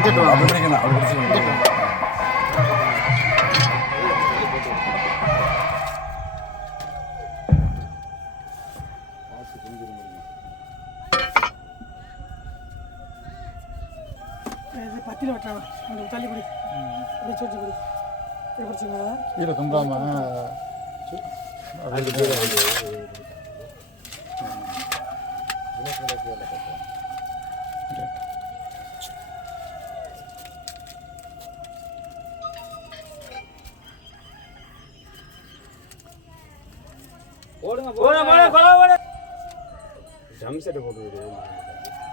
அப்படி பிடிக்கணும், அப்படி பிடிச்சிக்கணும். பத்தியில் வெட்டாங்க உங்களுக்கு தள்ளி பிடி அப்படி சொச்சு பிடி இப்படி பிடிச்சிங்க கீழே தும்பாம ட்ரம் செட் போட்டு விடு.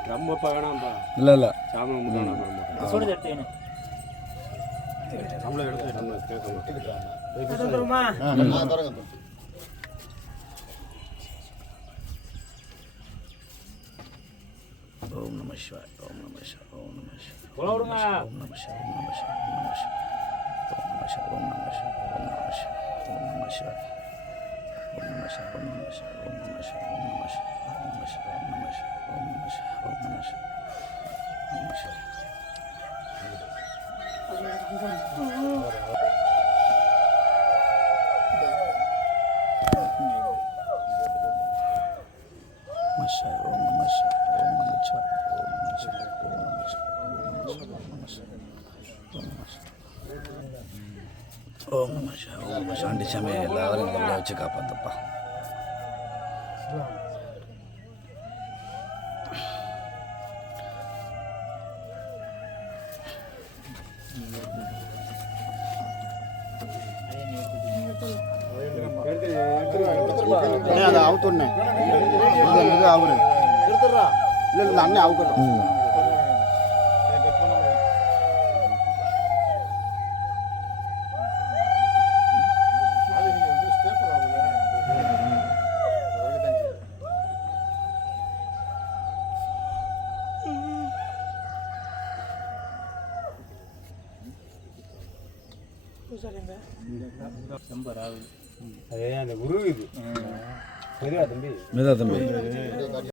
ட்ரம் அப்ப வேணாம்பா. இல்ல சாமம் முட்டானா வரமா. சோடு எடுத்தேனே. நம்மள எடுத்து நம்ம கேட்கணும். எடுத்துறோமா? நான் தரங்க. ஓம் நம சிவாய, ஓம் நம சிவாய, ஓம் நம சிவாய. போடுங்க. ஓம் நம சிவாய, ஓம் நம சிவாய, ஓம் நம சிவாய. ஓம் நம சிவாய, ஓம் நம சிவாய, ஓம் நம சிவாய, ஓம் நம சிவாய. ஓம் நம சிவாய, ஓம் நம சிவாய, ஓம் நம சிவாய, ஓம் நம சிவாய, ஓம் நம சிவாய, ஓம் நம சிவாய, ஓம் நம சிவாய, ஓம் நம சிவாய, ஓம் நம சிவாய. ஓம் நம சிவாய, ஓம் நம சாண்டி சாமி எல்லாரும் நல்லா வச்சு காப்பாத்தப்பா. அதை அவுத்துடனே அவரு எடுத்துடுறா. இல்லை இல்லை அண்ணன் அவுக்கட்டும். அதே அந்த உருகுது. சரியா தம்பி? மெதா தம்பி.